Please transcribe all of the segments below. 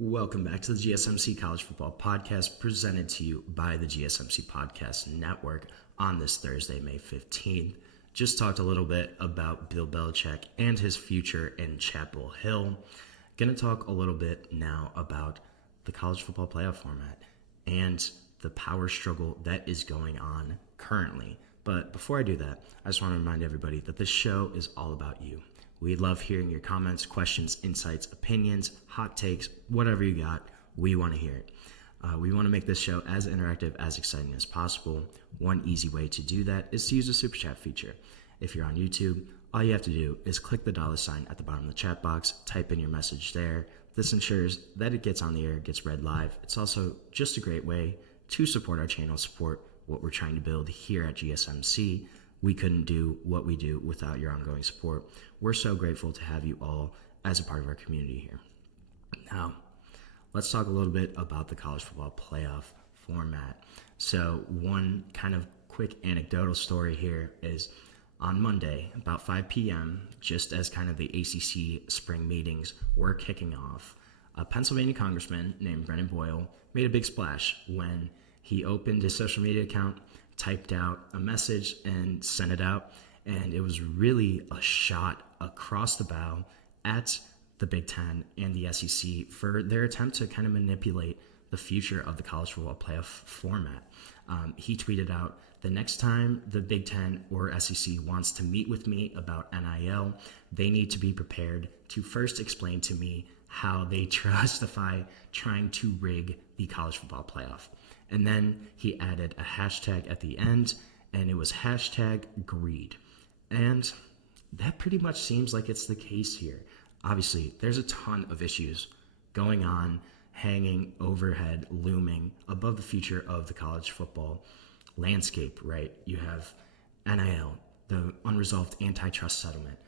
Welcome back to the GSMC College Football Podcast, presented to you by the GSMC Podcast Network on this Thursday, May 15th. Just talked a little bit about Bill Belichick and his future in Chapel Hill. Going to talk a little bit now about the college football playoff format and the power struggle that is going on currently. But before I do that, I just want to remind everybody that this show is all about you. We love hearing your comments, questions, insights, opinions, hot takes, whatever you got. We want to hear it. We want to make this show as interactive, as exciting as possible. One easy way to do that is to use the Super Chat feature. If you're on YouTube, all you have to do is click the $ at the bottom of the chat box, type in your message there. This ensures that it gets on the air, gets read live. It's also just a great way to support our channel, support what we're trying to build here at GSMC. We couldn't do what we do without your ongoing support. We're so grateful to have you all as a part of our community here. Now, let's talk a little bit about the college football playoff format. So one kind of quick anecdotal story here is on Monday, about 5 p.m., just as kind of the ACC spring meetings were kicking off, a Pennsylvania congressman named Brennan Boyle made a big splash when he opened his social media account, typed out a message and sent it out, and it was really a shot across the bow at the Big Ten and the SEC for their attempt to kind of manipulate the future of the college football playoff format. He tweeted out, "The next time the Big Ten or SEC wants to meet with me about NIL, they need to be prepared to first explain to me how they justify trying to rig the college football playoff." And then he added a hashtag at the end, and it was hashtag greed. And that pretty much seems like it's the case here. Obviously, there's a ton of issues going on, hanging overhead, looming above the future of the college football landscape, right? You have NIL, the unresolved antitrust settlement,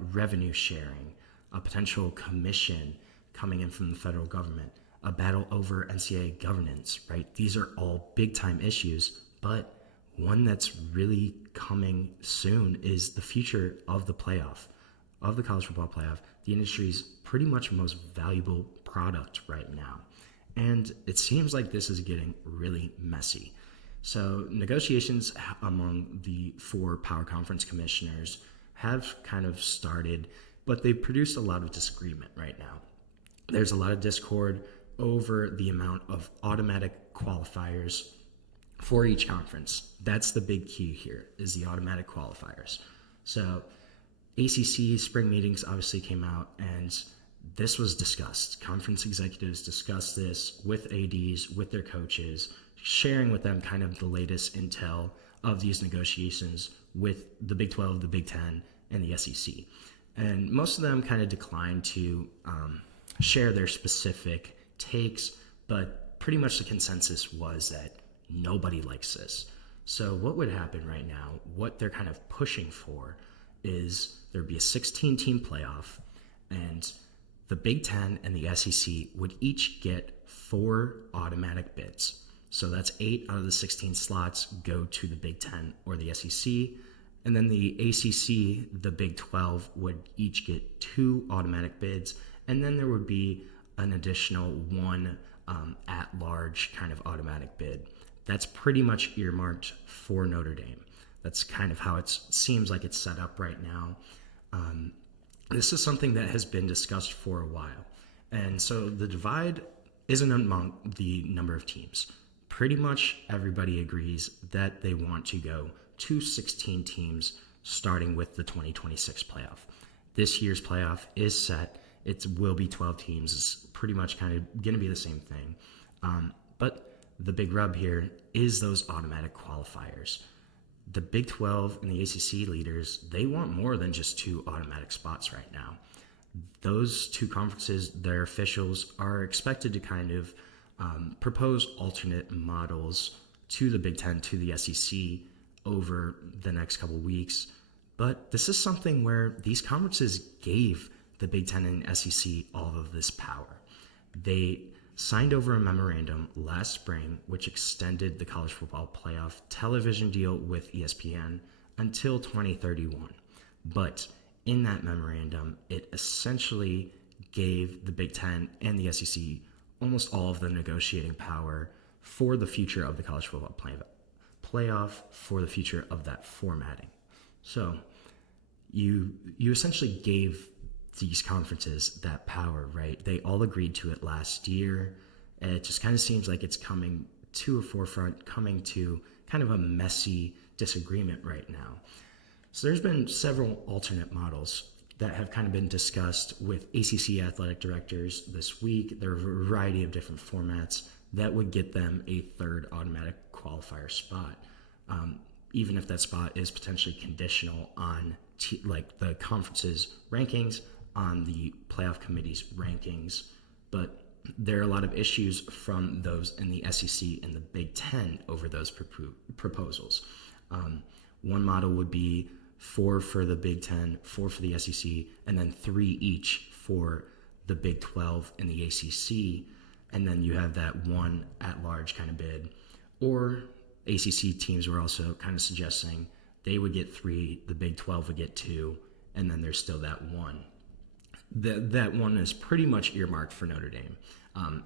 revenue sharing, a potential commission coming in from the federal government, a battle over NCAA governance, right? These are all big time issues, but one that's really coming soon is the future of the playoff, of the college football playoff, the industry's pretty much most valuable product right now. And it seems like this is getting really messy. So negotiations among the 4 power conference commissioners have kind of started, but they've produced a lot of disagreement right now. There's a lot of discord over the amount of automatic qualifiers for each conference. That's the big key here, is the automatic qualifiers. So ACC spring meetings obviously came out, and this was discussed. Conference executives discussed this with ADs, with their coaches, sharing with them kind of the latest intel of these negotiations with the Big 12, the Big 10, and the SEC. And most of them kind of declined to share their specific takes, but pretty much the consensus was that nobody likes this. So what would happen right now, what they're kind of pushing for, is there'd be a 16-team playoff, and the Big Ten and the SEC would each get 4 automatic bids. So that's 8 out of the 16 slots go to the Big Ten or the SEC, and then the ACC, the Big 12, would each get 2 automatic bids, and then there would be an additional 1 at-large kind of automatic bid. That's pretty much earmarked for Notre Dame. That's kind of how it seems like it's set up right now. This is something that has been discussed for a while. And so the divide isn't among the number of teams. Pretty much everybody agrees that they want to go to 16 teams starting with the 2026 playoff. This year's playoff is set. It will be 12 teams. It's pretty much kind of going to be the same thing. But the big rub here is those automatic qualifiers. The Big 12 and the ACC leaders, they want more than just 2 automatic spots right now. Those 2 conferences, their officials are expected to kind of propose alternate models to the Big Ten, to the SEC over the next couple weeks. But this is something where these conferences gave the Big Ten and SEC all of this power. They signed over a memorandum last spring which extended the college football playoff television deal with ESPN until 2031. But in that memorandum, it essentially gave the Big Ten and the SEC almost all of the negotiating power for the future of the college football playoff, for the future of that formatting. So you essentially gave these conferences that power, right? They all agreed to it last year, and it just kind of seems like it's coming to a forefront, coming to kind of a messy disagreement right now. So there's been several alternate models that have kind of been discussed with ACC athletic directors this week. There are a variety of different formats that would get them a third automatic qualifier spot, even if that spot is potentially conditional on like the conference's rankings, on the playoff committee's rankings. But there are a lot of issues from those in the SEC and the Big Ten over those proposals. One model would be 4 for the Big Ten, 4 for the SEC, and then 3 each for the Big 12 and the ACC. And then you have that one at-large kind of bid. Or ACC teams were also kind of suggesting they would get 3, the Big 12 would get 2, and then there's still that one. That one is pretty much earmarked for Notre Dame.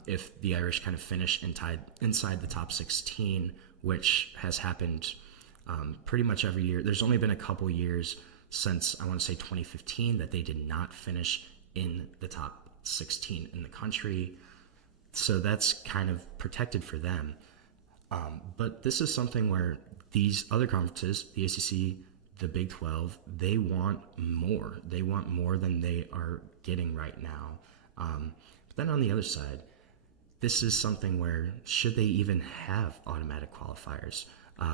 If the Irish kind of finish inside the top 16, which has happened pretty much every year. There's only been a couple years since, I want to say 2015, that they did not finish in the top 16 in the country. So that's kind of protected for them. But this is something where these other conferences, the ACC, the Big 12, they want more. They want more than they are getting right now. But then on the other side, this is something where should they even have automatic qualifiers?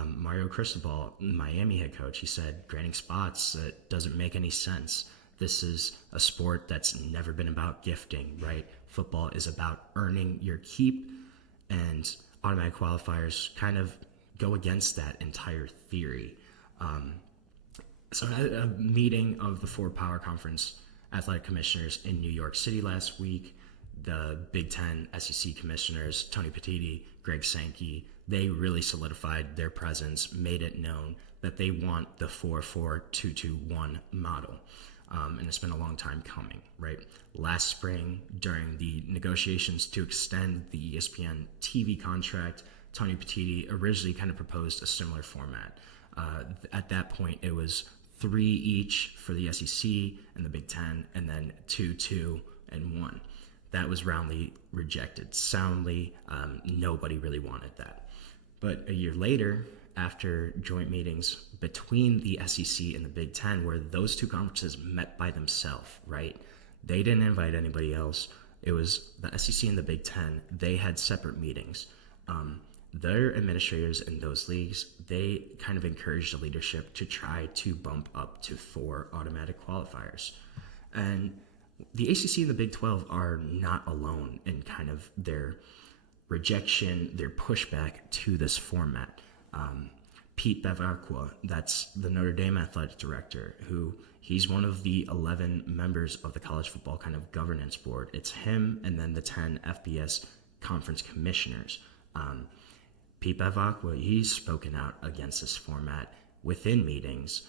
Mario Cristobal, Miami head coach, he said granting spots, it doesn't make any sense. This is a sport that's never been about gifting, right? Football is about earning your keep, and automatic qualifiers kind of go against that entire theory. So at a meeting of the 4 Power Conference athletic commissioners in New York City last week, the Big Ten SEC commissioners, Tony Petitti, Greg Sankey, they really solidified their presence, made it known that they want the 4-4-2-2-1 model. And it's been a long time coming, right? Last spring, during the negotiations to extend the ESPN TV contract, Tony Petitti originally kind of proposed a similar format. At that point, it was 3 each for the SEC and the Big Ten, and then 2, 2, and 1. That was roundly rejected. Soundly, nobody really wanted that. But a year later, after joint meetings between the SEC and the Big Ten, where those two conferences met by themselves, right? They didn't invite anybody else. It was the SEC and the Big Ten. They had separate meetings. Their administrators in those leagues, they kind of encouraged the leadership to try to bump up to 4 automatic qualifiers. And the ACC and the Big 12 are not alone in kind of their rejection, their pushback to this format. Pete Bevacqua, that's the Notre Dame athletic director, who he's one of the 11 members of the college football kind of governance board. It's him and then the 10 FBS conference commissioners. Pete Bevacqua, he's spoken out against this format within meetings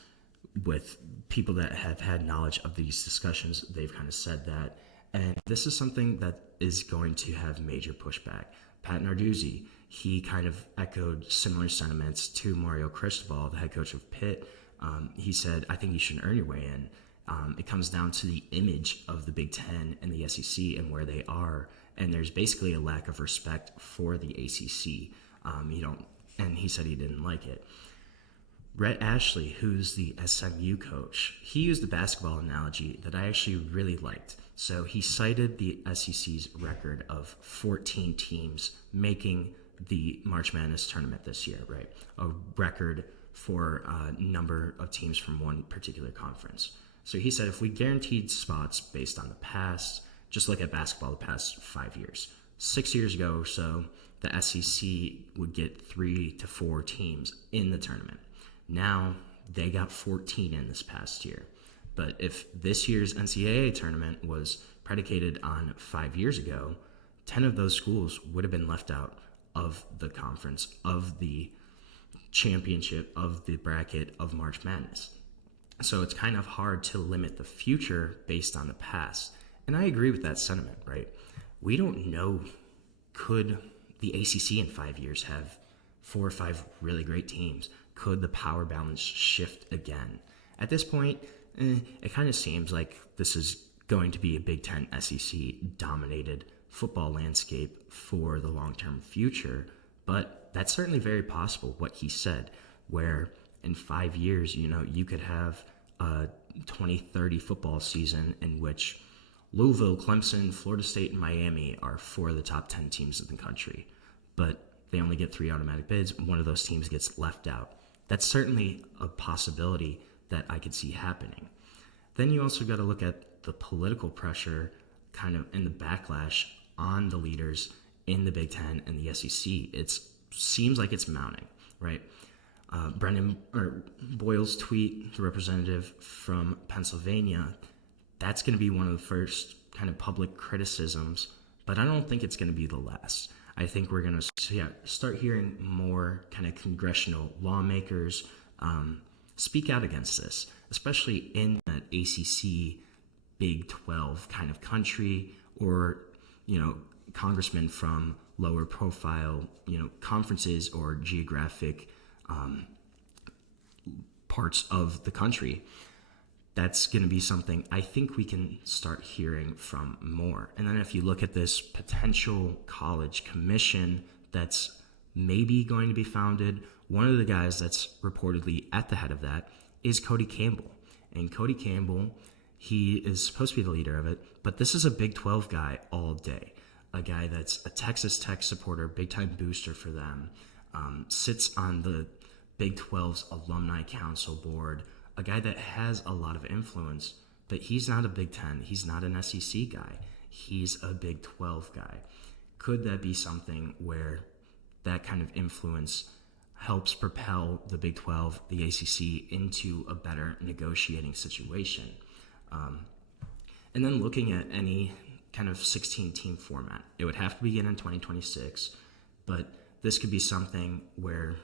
with people that have had knowledge of these discussions. They've kind of said that. And this is something that is going to have major pushback. Pat Narduzzi, he kind of echoed similar sentiments to Mario Cristobal, the head coach of Pitt. He said, I think you should earn your way in. It comes down to the image of the Big Ten and the SEC and where they are. And there's basically a lack of respect for the ACC. And he said he didn't like it. Rhett Ashley, who's the SMU coach, he used a basketball analogy that I actually really liked. So he cited the SEC's record of 14 teams making the March Madness tournament this year, right? A record for a number of teams from one particular conference. So he said if we guaranteed spots based on the past, just look at basketball the past 5 years. 6 years ago or so, the SEC would get 3 to 4 teams in the tournament. Now, they got 14 in this past year. But if this year's NCAA tournament was predicated on 5 years ago, 10 of those schools would have been left out of the conference, of the championship, of the bracket of March Madness. So it's kind of hard to limit the future based on the past. And I agree with that sentiment, right? We don't know could the ACC in 5 years have 4 or 5 really great teams? Could the power balance shift again? At this point, it kind of seems like this is going to be a Big Ten SEC dominated football landscape for the long-term future, but that's certainly very possible, what he said, where in 5 years, you could have a 2030 football season in which Louisville, Clemson, Florida State, and Miami are 4 of the top 10 teams in the country, but they only get 3 automatic bids. One of those teams gets left out. That's certainly a possibility that I could see happening. Then you also got to look at the political pressure kind of in the backlash on the leaders in the Big Ten and the SEC. It seems like it's mounting, right? Boyle's tweet, the representative from Pennsylvania, that's going to be one of the first kind of public criticisms, but I don't think it's going to be the last. I think we're going to start hearing more kind of congressional lawmakers speak out against this, especially in that ACC Big 12 kind of country, or, congressmen from lower profile, conferences or geographic parts of the country. That's going to be something I think we can start hearing from more. And then if you look at this potential college commission that's maybe going to be founded, one of the guys that's reportedly at the head of that is Cody Campbell. And Cody Campbell, he is supposed to be the leader of it, but this is a Big 12 guy all day, a guy that's a Texas Tech supporter, big-time booster for them, sits on the Big 12's alumni council board, a guy that has a lot of influence, but he's not a Big Ten. He's not an SEC guy. He's a Big 12 guy. Could that be something where that kind of influence helps propel the Big 12, the ACC, into a better negotiating situation? And then looking at any kind of 16-team format, it would have to begin in 2026, but this could be something where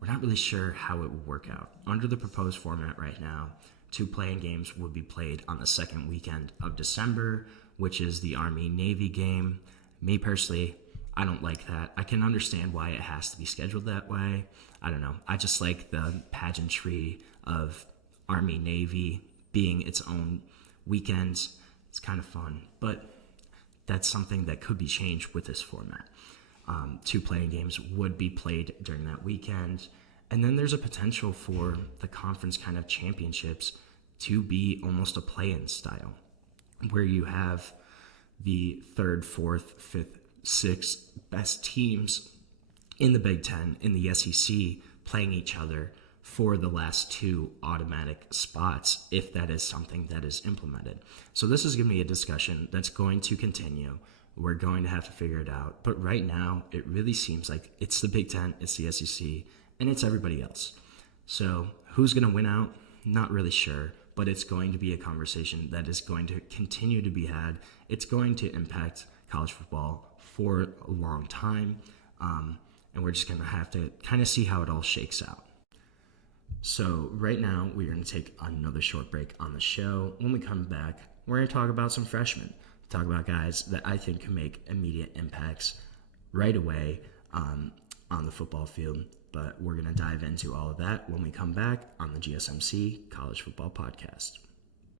we're not really sure how it would work out. Under the proposed format right now, 2 playing games would be played on the second weekend of December, which is the Army-Navy game. Me personally, I don't like that. I can understand why it has to be scheduled that way. I don't know. I just like the pageantry of Army-Navy being its own weekends. It's kind of fun, but that's something that could be changed with this format. 2 playing games would be played during that weekend. And then there's a potential for the conference kind of championships to be almost a play-in style, where you have the 3rd, 4th, 5th, 6th best teams in the Big Ten, in the SEC, playing each other for the last 2 automatic spots, if that is something that is implemented. So this is going to be a discussion that's going to continue. We're going to have to figure it out. But right now, it really seems like it's the Big Ten, it's the SEC, and it's everybody else. So who's going to win out? Not really sure, but it's going to be a conversation that is going to continue to be had. It's going to impact college football for a long time, and we're just going to have to kind of see how it all shakes out. So right now, we're going to take another short break on the show. When we come back, we're going to talk about some freshmen. Talk about guys that I think can make immediate impacts right away on the football field. But we're going to dive into all of that when we come back on the GSMC College Football Podcast.